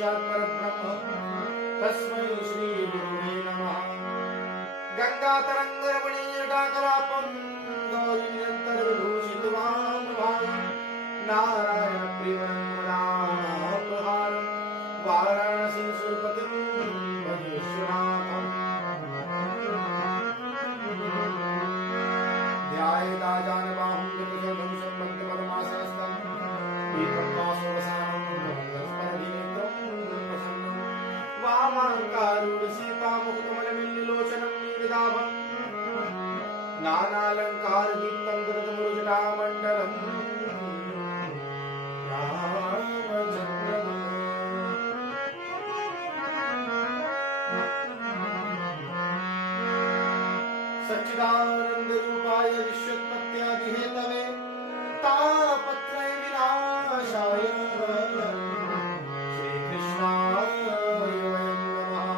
साक्षात् परब्रह्म तस्मै श्री गुरुवे नमः। गंगा तरंग रमणीय डाकरापं गौरी निरंतर विभूषितवान् नारायण प्रियवरं वाराणसी सुरपतिं विश्वनाथम् ध्यायेदाजानबाहुं गतशोधनुषं मध्यपदमासनस्थं एकं वासवसानं परधीनेत्रं प्रसन्नं वामाङ्कारूढसीतामुखकमलमिल्लिलोचनं नीरदाभं नानालङ्कारदीप्तं गततमरुजटामण्डलम् सच्चिदानंद रूपाय विश्वोत्पत्त्यादिहेतवे तापत्रय विनाशाय श्री कृष्णाय वयं नमः।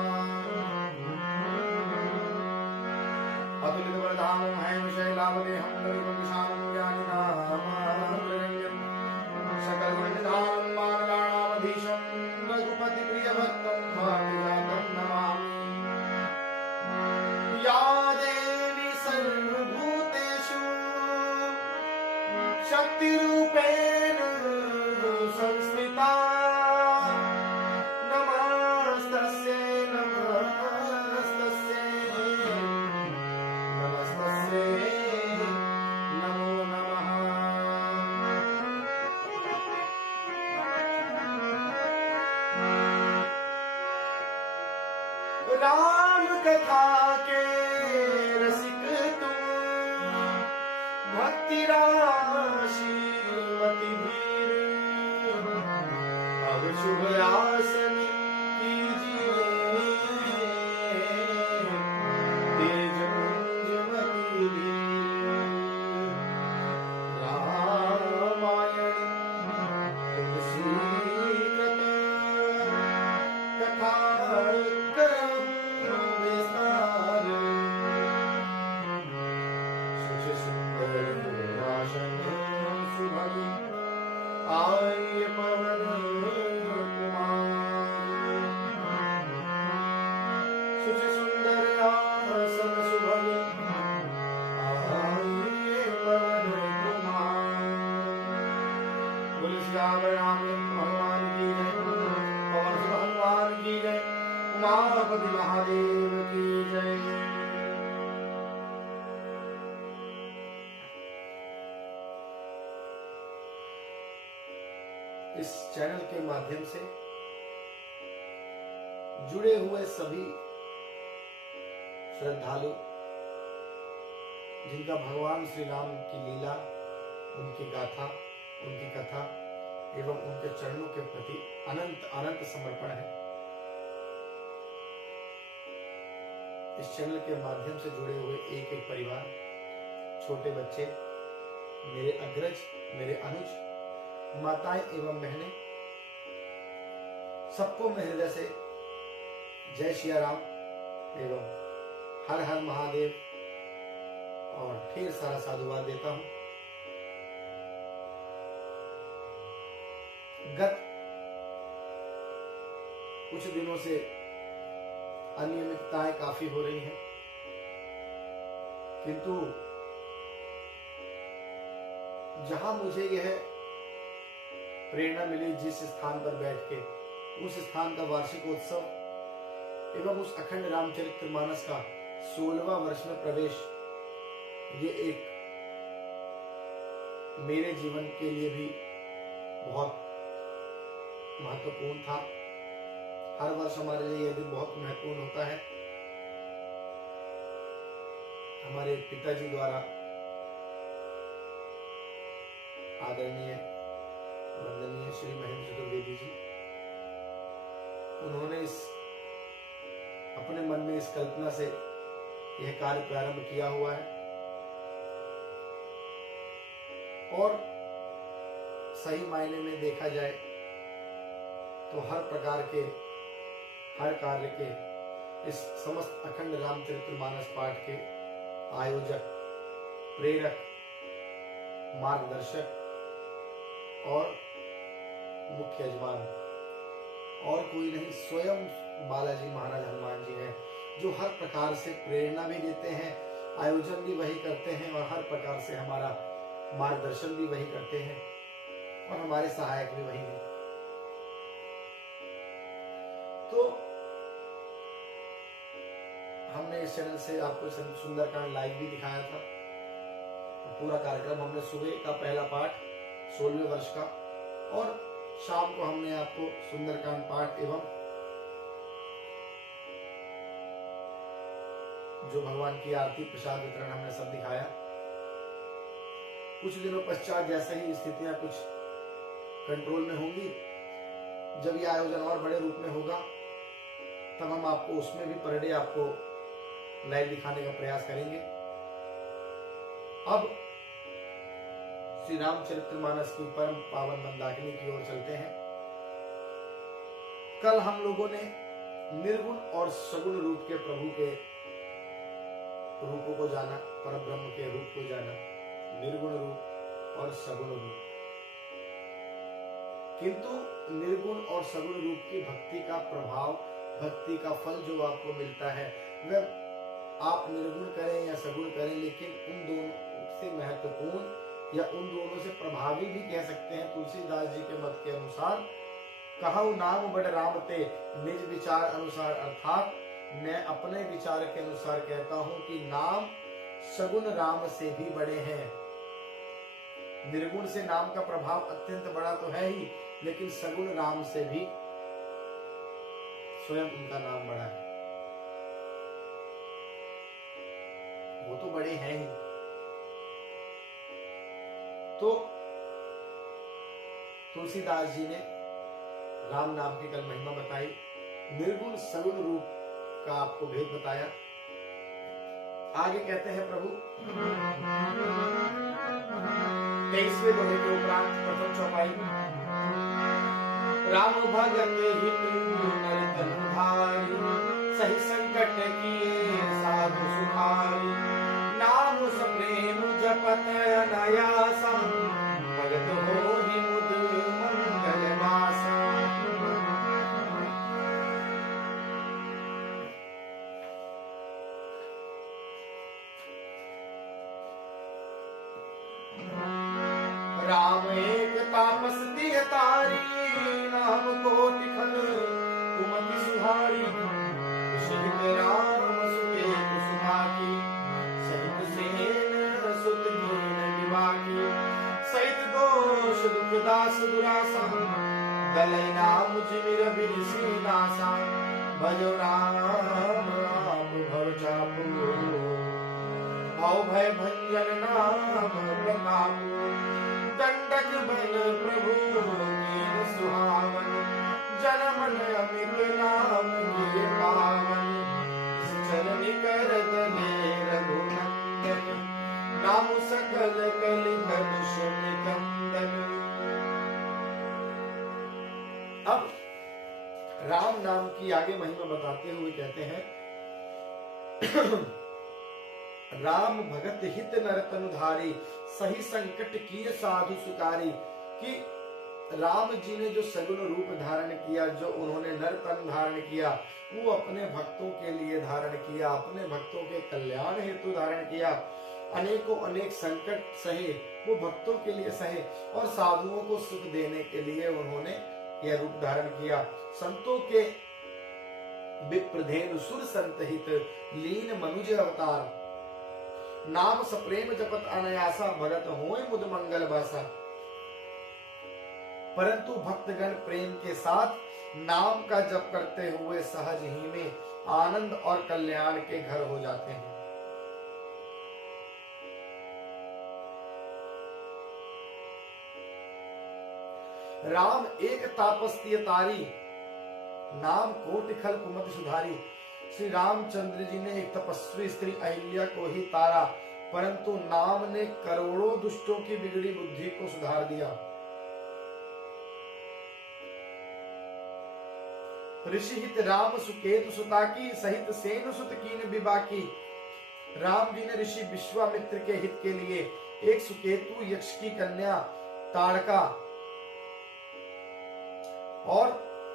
अतुलित वरदानं हैमशैलावदेहं गरुडविशालं ज्ञानिनामाग्रगण्यं सकलगुणनिधानं मानगाणामधीशं रघुपतिप्रियभक्तं भाग्यजातं नमामि। या देवी सर्वभूतेषु शक्तिरूपेण संस्थिता नमस्तस्यै नमस्तस्यै नमस्तस्यै नमो नमः। राम कथा के रसिक तुम भक्ति राशि मति धीर अब शुभ आसन कीजिए तेज पुंजमति वीर। रामायण तुलसी कृत कथा आय पवन कुमार सुचि सुंदर आसन सुभग आय पवन कुमार। बोले श्यावर रामचंद्र भगवान की जय, पवन सुत हनुमान की जय, उमापति महादेव की जय। इस चैनल के माध्यम से जुड़े हुए सभी श्रद्धालु जिनका भगवान श्री राम की लीला, उनकी गाथा, उनकी कथा एवं उनके चरणों के प्रति अनंत अनंत समर्पण है। इस चैनल के माध्यम से जुड़े हुए एक एक परिवार, छोटे बच्चे, मेरे अग्रज, मेरे अनुज, माताएं एवं बहनें, सबको मैं हृदय से जय श्री राम एवं हर हर महादेव और ढेर सारा साधुवाद देता हूं। गत कुछ दिनों से अनियमितताएं काफी हो रही हैं, किंतु जहां मुझे यह प्रेरणा मिली, जिस स्थान पर बैठ के उस स्थान का वार्षिकोत्सव एवं उस अखंड रामचरितमानस का 16वां वर्ष में प्रवेश, ये एक मेरे जीवन के लिए भी बहुत महत्वपूर्ण था। हर वर्ष हमारे लिए यह दिन बहुत महत्वपूर्ण होता है। हमारे पिताजी द्वारा आदरणीय वंदनीय श्री महेंद्र चतुर्वेदी जी, उन्होंने अपने मन में इस कल्पना से यह कार्य प्रारंभ किया हुआ है और सही मायने में देखा जाए तो हर प्रकार के, हर कार्य के इस समस्त अखंड रामचरितमानस पाठ के आयोजक, प्रेरक, मार्गदर्शक और मुख्य यजमान और कोई नहीं, स्वयं बालाजी महाराज हनुमान जी हैं, जो हर प्रकार से प्रेरणा भी देते हैं, आयोजन भी वही करते हैं और हर प्रकार से हमारा मार्गदर्शन भी वही करते हैं और हमारे सहायक भी वही हैं। तो हमने इस चैनल से आपको सुंदरकांड लाइव भी दिखाया था। पूरा कार्यक्रम हमने सुबह का पहला पाठ 16वें वर्ष का और शाम को हमने आपको सुंदरकांड पाठ एवं जो भगवान की आरती प्रसाद वितरण हमने सब दिखाया। कुछ दिनों पश्चात जैसे ही स्थितियां कुछ कंट्रोल में होंगी, जब यह आयोजन और बड़े रूप में होगा, तब हम आपको उसमें भी पर डे आपको लाइव दिखाने का प्रयास करेंगे। अब श्री रामचरितमानस की परम पावन मंदाकिनी की ओर चलते हैं। कल हम लोगों ने निर्गुण और सगुण रूप के प्रभु के रूपों को जाना, परब्रह्म के रूप को जाना, निर्गुण रूप और सगुण रूप। किंतु निर्गुण और सगुण रूप की भक्ति का प्रभाव, भक्ति का फल जो आपको मिलता है, वह आप निर्गुण करें या सगुण करें, लेकिन उन दोनों से महत्वपूर्ण या उन दोनों से प्रभावी भी कह सकते हैं। तुलसीदास जी के मत के अनुसार, कहु नाम बड़ राम ते निज विचार अनुसार, अर्थात मैं अपने विचार के अनुसार कहता हूं कि नाम सगुण राम से भी बड़े हैं। निर्गुण से नाम का प्रभाव अत्यंत बड़ा तो है ही, लेकिन सगुण राम से भी स्वयं उनका नाम बड़ा है। वो तो बड़े हैं ही। तो तुलसीदास जी ने राम नाम की कल महिमा बताई, निर्गुण सगुण रूप का आपको भेद बताया। आगे कहते हैं प्रभु 23वें दोहे के उपरांत प्रथम चौपाई, राम भगत हित नर तनु भाई, सही संकट किए साधु सुखाई, नाम सप्रेम जपत अनायासा, भगत होहि मुद मंगल वासा। राम एक तापस दिय तारी, नाम कोटि खल कुमति सुहारी, सहित राम सुकेतु सुभाकी, सहित सेन सुत कीन विवाकी, सहित दोष दुख दास दुरासा, दलै नाम जिमिर बिरसी नासा, भजो राम आप भव चापू, भव भय भंजन नाम प्रतापू, दंडक बन प्रभु कीन सुहावन, जन मन अमित नाम किए पावन, चरण करत ले रघुनंदन, नाम सकल कलि कलुष निकंदन। अब राम नाम की आगे महिमा बताते हुए कहते हैं, राम भगत हित नर तनु धारी, सही संकट किए साधु सुकारी। कि राम जी ने जो सगुण रूप धारण किया, जो उन्होंने नर तन धारण किया, वो अपने भक्तों के लिए धारण किया, अपने भक्तों के कल्याण हेतु धारण किया। अनेकों अनेक संकट सहे, वो भक्तों के लिए सहे, और साधुओं को सुख देने के लिए उन्होंने यह रूप धारण किया। संतों के विप्रधेनु सुर संतहित, लीन मनुज अवतार, नाम सप्रेम जपत अनायासा, भगत होय मुद मंगल बासा। परंतु भक्तगण प्रेम के साथ नाम का जप करते हुए सहज ही में आनंद और कल्याण के घर हो जाते हैं। राम एक तापस्तीय तारी, नाम कोटि खल कुमति सुधारी। श्री रामचंद्र जी ने एक तपस्वी स्त्री अहिल्या को ही तारा, परंतु नाम ने करोड़ों दुष्टों की बिगड़ी बुद्धि को सुधार दिया। ऋषि हित राम सुकेतु सुता की, सहित सेन सुत कीन विबाकी। राम जी ने ऋषि विश्वामित्र के हित के लिए एक सुकेतु यक्ष की कन्या ताड़का और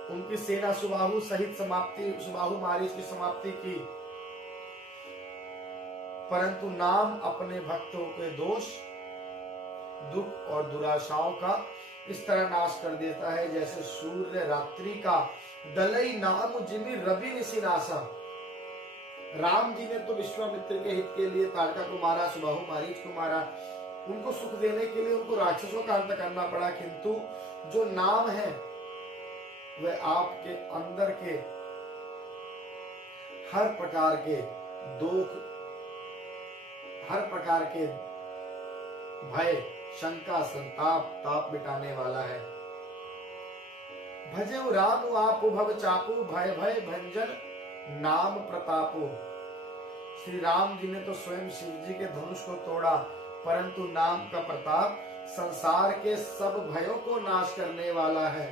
उनकी सेना सुबाहु सहित सुबाहु मारीच की समाप्ति की, परंतु नाम अपने भक्तों के दोष, दुख और दुराशाओं का इस तरह नाश कर देता है जैसे सूर्य रात्रि का दलई नाम जिमि रवि निशिनासा। राम जी ने तो विश्वामित्र के हित के लिए ताड़का को मारा, सुबाहु मारीच को मारा, उनको सुख देने के लिए उनको राक्षसों का अंत करना पड़ा, किंतु जो नाम है वह आपके अंदर के हर प्रकार के दुख, हर प्रकार के भय, शंका, संताप, ताप मिटाने वाला है। भजेउ राम आपु भव चापू, भय भय भंजन नाम प्रतापो। श्री राम जी ने तो स्वयं शिव जी के धनुष को तोड़ा, परंतु नाम का प्रताप संसार के सब भयों को नाश करने वाला है।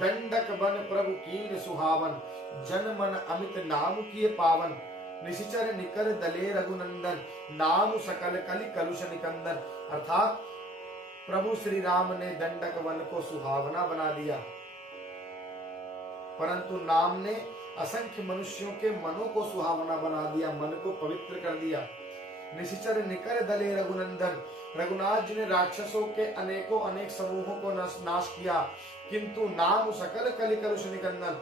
दंडक बन प्रभु कीन सुहावन, जन मन अमित नाम किए पावन। निशिचर निकर दले रघुनंदन, नाम सकल कलि कलुष निकंदन। अर्थात प्रभु श्री राम ने दंडक वन को सुहावना बना दिया, परंतु नाम ने असंख्य मनुष्यों के मनों को सुहावना बना दिया, मन को पवित्र कर दिया। निशिचर निकर दले रघुनंदन, रघुनाथ जी ने राक्षसों के अनेकों अनेक समूहों को नाश किया, किंतु नाम सकल कलि कलुष निकंदन,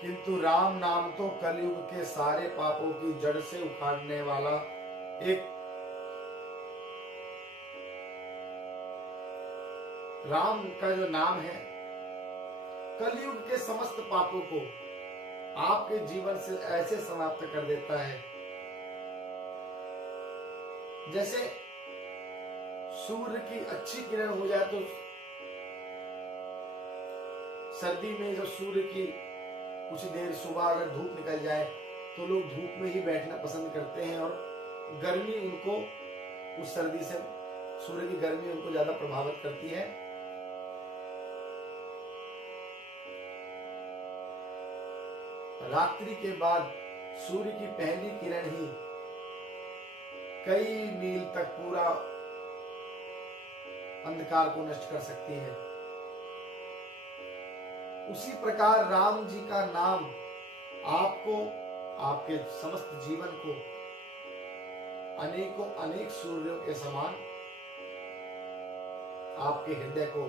किंतु राम नाम तो कलयुग के सारे पापों की जड़ से उखाड़ने वाला एक राम का जो नाम है, कलयुग के समस्त पापों को आपके जीवन से ऐसे समाप्त कर देता है जैसे सूर्य की अच्छी किरण हो जाए तो सर्दी में जब सूर्य की कुछ देर सुबह अगर धूप निकल जाए तो लोग धूप में ही बैठना पसंद करते हैं, और गर्मी उनको उस सर्दी से, सूर्य की गर्मी उनको ज्यादा प्रभावित करती है। रात्रि के बाद सूर्य की पहली किरण ही कई मील तक पूरा अंधकार को नष्ट कर सकती है। उसी प्रकार राम जी का नाम आपको, आपके समस्त जीवन को अनेकों अनेक सूर्यों के समान आपके हृदय को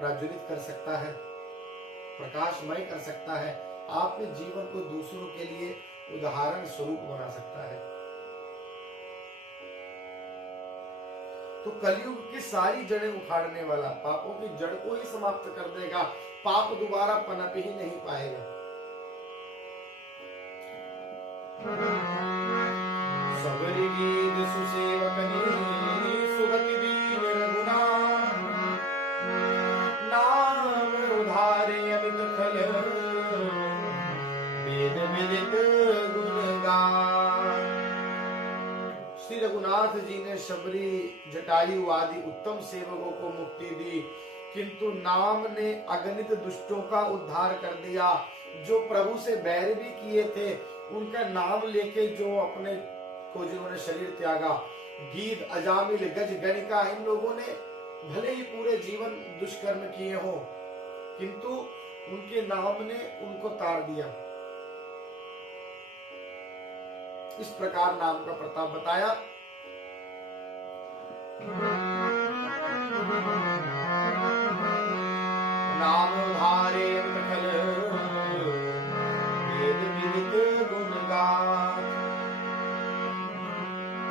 प्रज्वलित कर सकता है, प्रकाशमय कर सकता है, आपके जीवन को दूसरों के लिए उदाहरण स्वरूप बना सकता है। तो कलयुग की सारी जड़ें उखाड़ने वाला, पापों की जड़ को ही समाप्त कर देगा, पाप दोबारा पनप ही नहीं पाएगा। सबरी गीत सुसेवकनी सुगति दीन रघुनाथ, नाम उधारे अमित खल वेद विदित गुणगान। श्री रघुनाथ जी ने शबरी, जटायु आदि उत्तम सेवकों को मुक्ति दी, किंतु नाम ने अगणित दुष्टों का उद्धार कर दिया। जो प्रभु से बैर भी किए थे, उनका नाम लेके जो अपने को जिन्होंने शरीर त्यागा, गीध, अजामिल, गज, गणिका, इन लोगों ने भले ही पूरे जीवन दुष्कर्म किए हो, किंतु उनके नाम ने उनको तार दिया। इस प्रकार नाम का प्रताप बताया। नाम उधारे खल वेद विदित गुणगान।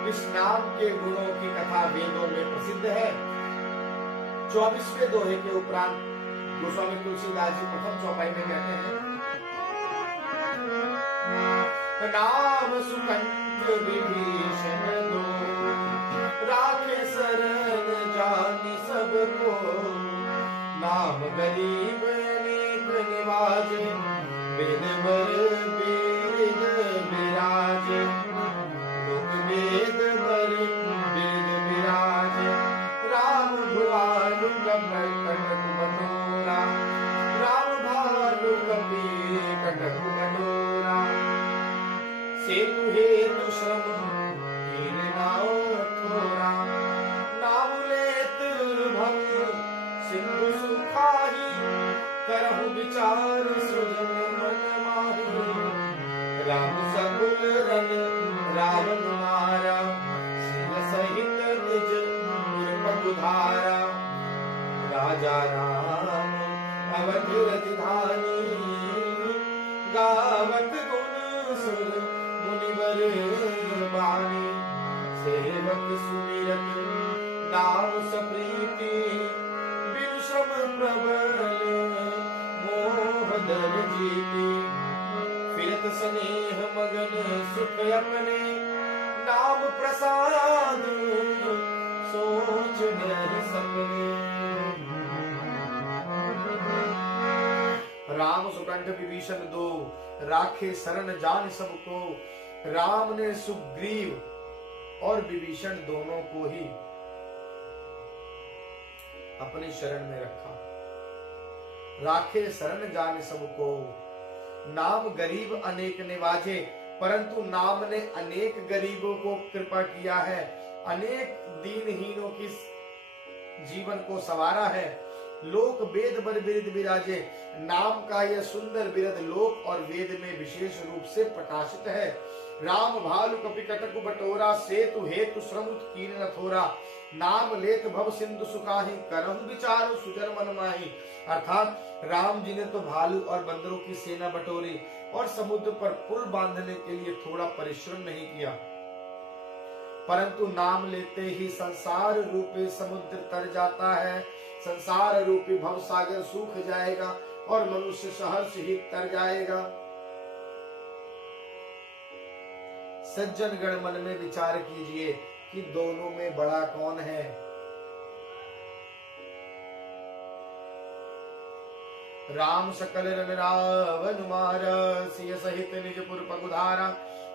इस नाम के गुणों की कथा वेदों में प्रसिद्ध है। 24वें दोहे के उपरांत गोस्वामी तुलसीदास जी प्रथम चौपाई में कहते हैं, नाम सुकंठ विभीषण दो, राखे शरण जानि सबको। नाम गरीब अनेक निवाजे, वेद बर वेद विराजे। लोक वेद बर वेद विराजे, राम भुआलु कटक मनोरा। राम भालु कपि कटक मनोरा। सेतु हेतु श्रम हीर नाव थोरा। बर बानी, सेवक सुमिरत नाम सप्रीति, बिनु श्रम प्रबल मोह दर जीती, फिरत स्नेह मगन सुख अपने, नाम प्रसाद सोच नर सपने। राम सुकंठ विभीषण दो, राखे शरण जान सबको। राम ने सुग्रीव और विभीषण दोनों को ही अपनी शरण में रखा। राखे शरण जान सबको, नाम गरीब अनेक निवाजे, परंतु नाम ने अनेक गरीबों को कृपा किया है, अनेक दीनहीनों की जीवन को संवारा है। लोक वेद बर बिरद विराजे, नाम का यह सुंदर बिरद लोक और वेद में विशेष रूप से प्रकाशित है। राम भालु कपि कटक बटोरा, सेतु हेतु श्रमुत कीन न थोरा। नाम लेत भव सिंधु सुखाही, करहु विचारु सुजन मन माही। अर्थात राम जी ने तो भालू और बंदरों की सेना बटोरी और समुद्र पर पुल बांधने के लिए थोड़ा परिश्रम नहीं किया, परंतु नाम लेते ही संसार रूपी समुद्र तर जाता है, संसार रूपी भव सागर सूख जाएगा और मनुष्य सहर्ष ही तर जाएगा। सज्जन गण मन में विचार कीजिए कि दोनों में बड़ा कौन है। राम सकल रन रावण मार, सिय सहित निज पुर पगुधारा।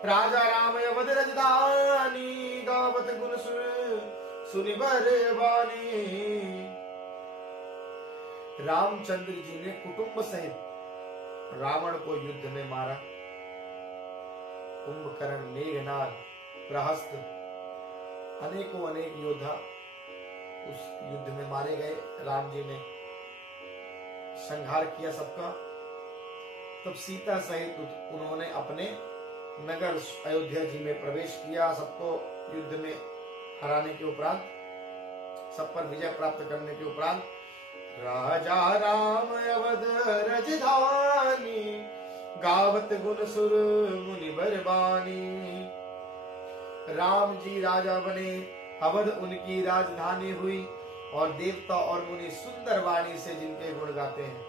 राजा राम अवध राजधानी, गावत गुण सुनि बर बानी। रामचंद्र जी ने कुटुंब सहित रावण को युद्ध में मारा। कुंभकर्ण, मेघनाद, प्रहस्त, अनेकों अनेक योद्धा उस युद्ध में मारे गए। राम जी ने संहार किया सबका। तब सीता सहित उन्होंने अपने नगर अयोध्या जी में प्रवेश किया। सबको युद्ध में हराने के उपरांत, सब पर विजय प्राप्त करने के उपरांत, राजा राम अवध राजधानी, गावत गुण सुर मुनि बरबानी। राम जी राजा बने, अवध उनकी राजधानी हुई और देवता और मुनि सुंदर वाणी से जिनके गुण गाते हैं।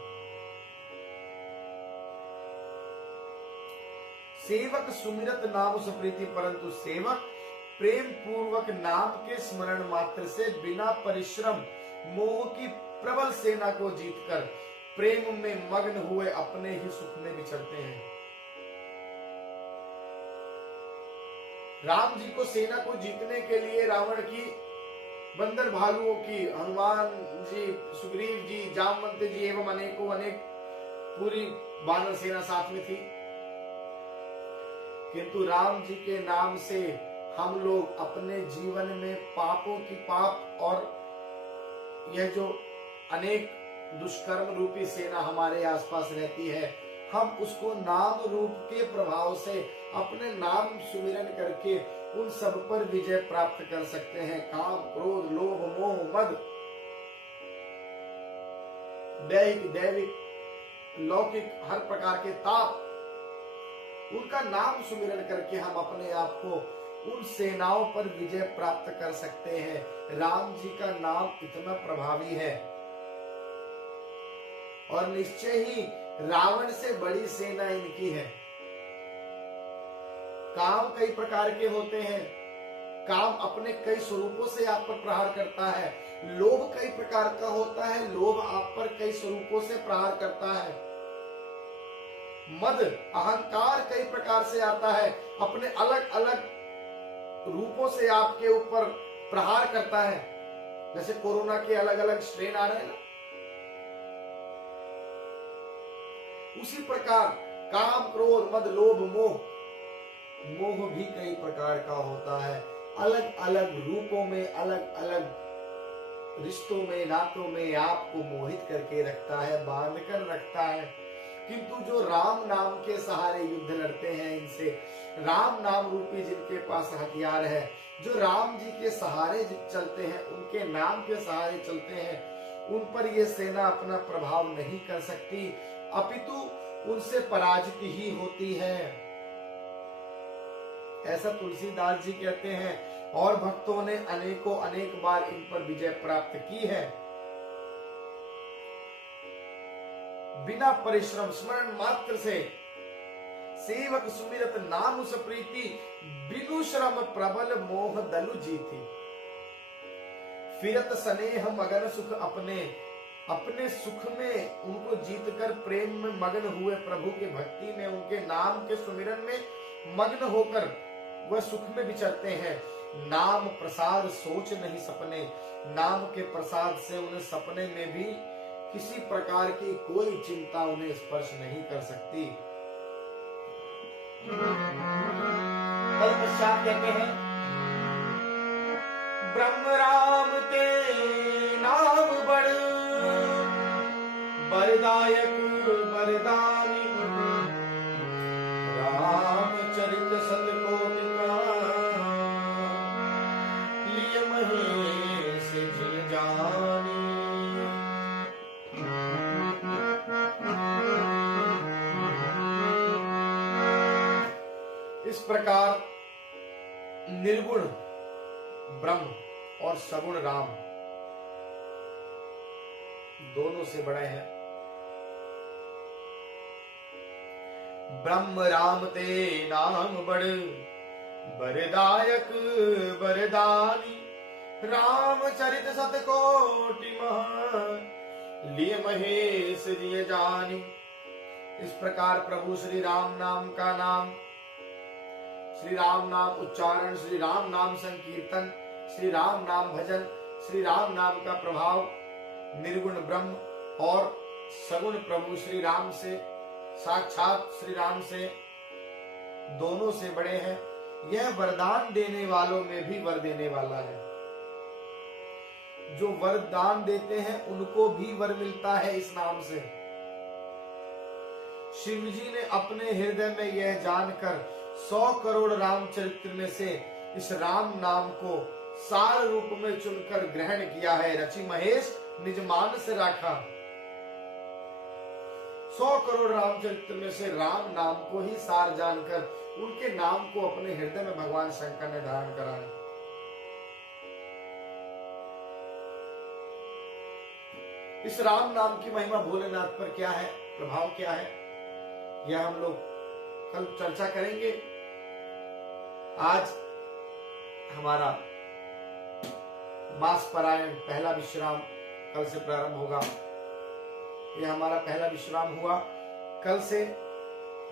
सेवक सुमिरत नाम सुप्रीति, परंतु सेवक प्रेम पूर्वक नाम के स्मरण मात्र से बिना परिश्रम मोह की प्रबल सेना को जीतकर प्रेम में मग्न हुए अपने ही सुख में विचरते हैं। राम जी को सेना को जीतने के लिए रावण की, बंदर भालुओं की, हनुमान जी, सुग्रीव जी, जामवंत जी एवं अनेकों अनेक पूरी वानर सेना साथ में थी। किंतु राम जी के नाम से हम लोग अपने जीवन में पापों की पाप और यह जो अनेक दुष्कर्म रूपी सेना हमारे आसपास रहती है, हम उसको नाम रूप के प्रभाव से अपने नाम सुमिरन करके उन सब पर विजय प्राप्त कर सकते हैं। काम, क्रोध, लोभ, मोह, मद, दैहिक, दैविक, लौकिक हर प्रकार के ताप, उनका नाम सुमिरन करके हम अपने आप को उन सेनाओं पर विजय प्राप्त कर सकते हैं। राम जी का नाम इतना प्रभावी है और निश्चय ही रावण से बड़ी सेना इनकी है। काम कई प्रकार के होते हैं। काम अपने कई स्वरूपों से आप पर प्रहार करता है। लोभ कई प्रकार का होता है, लोभ आप पर कई स्वरूपों से प्रहार करता है। मद, अहंकार कई प्रकार से आता है, अपने अलग अलग रूपों से आपके ऊपर प्रहार करता है। जैसे कोरोना के अलग अलग स्ट्रेन आ रहे हैं ना, उसी प्रकार काम, क्रोध, मद, लोभ, मोह, मोह भी कई प्रकार का होता है। अलग अलग रूपों में, अलग अलग रिश्तों में, नातों में आपको मोहित करके रखता है, बांध कर रखता है। किंतु जो राम नाम के सहारे युद्ध लड़ते हैं, इनसे राम नाम रूपी जिनके पास हथियार है, जो राम जी के सहारे चलते हैं, उनके नाम के सहारे चलते हैं, उन पर ये सेना अपना प्रभाव नहीं कर सकती, अपितु उनसे पराजित ही होती है। ऐसा तुलसीदास जी कहते हैं। और भक्तों ने अनेकों अनेक बार इन पर विजय प्राप्त की है। बिना परिश्रम स्मरण मात्र से सेवक सुमिरत नाम सप्रीति, बिनु श्रम प्रबल मोह दलु जीती। फिरत स्नेह मगन सुख अपने, अपने सुख में उनको जीतकर प्रेम में मग्न हुए प्रभु के भक्ति में, उनके नाम के सुमिरन में मग्न होकर वह सुख में विचरते हैं। नाम प्रसाद सोच नहीं सपने, नाम के प्रसाद से उन्हें सपने में भी किसी प्रकार की कोई चिंता उन्हें स्पर्श नहीं कर सकती। तत्पश्चात कहते हैं, ब्रह्म राम ते नाम बड़, बरदायक बरदानी, राम चरित सतकोटि का, लिय महेश जिय जानी। इस प्रकार निर्गुण ब्रह्म और सगुण राम दोनों से बड़े हैं। ब्रह्म राम ते नाम बड़, बरदायक बरदानी, राम चरित सतकोटि महा, लिय महेश जिय जानी। इस प्रकार प्रभु श्री राम नाम का नाम, श्री राम नाम उच्चारण, श्री राम नाम संकीर्तन, श्री राम नाम भजन, श्री राम नाम का प्रभाव निर्गुण ब्रह्म और सगुण प्रभु श्री राम से, साक्षात श्री राम से, दोनों से बड़े हैं। यह वरदान देने वालों में भी वर देने वाला है। जो वरदान देते हैं उनको भी वर मिलता है इस नाम से। शिव जी ने अपने हृदय में यह जानकर 100 करोड़ रामचरित्र में से इस राम नाम को सार रूप में चुनकर ग्रहण किया है। रचि महेश निज मानस राखा। 100 करोड़ रामचरित्र में से राम नाम को ही सार जानकर उनके नाम को अपने हृदय में भगवान शंकर ने धारण करा है। इस राम नाम की महिमा भोलेनाथ पर क्या है, प्रभाव क्या है, यह हम लोग कल चर्चा करेंगे। आज हमारा मास पारायण पहला विश्राम कल से प्रारंभ होगा। यह हमारा पहला विश्राम हुआ। कल से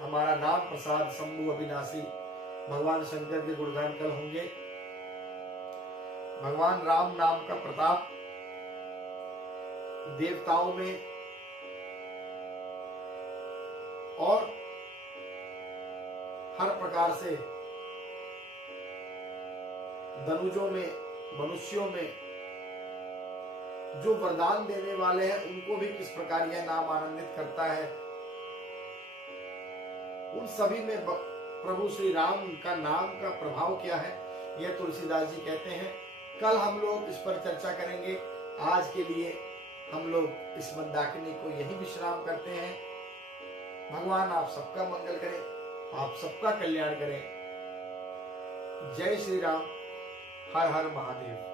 हमारा नाम प्रसाद शंभु अविनाशी भगवान शंकर के गुणगान कल होंगे। भगवान राम नाम का प्रताप देवताओं में और हर प्रकार से धनुजों में, मनुष्यों में जो वरदान देने वाले हैं उनको भी किस प्रकार यह नाम आनंदित करता है। उन सभी में प्रभु श्री राम का नाम का प्रभाव क्या है, यह तुलसीदास जी कहते हैं। कल हम लोग इस पर चर्चा करेंगे। आज के लिए हम लोग इस मंदाकिनी को यही विश्राम करते हैं। भगवान आप सबका मंगल करें, आप सबका कल्याण करें। जय श्री राम। हर हर महादेव।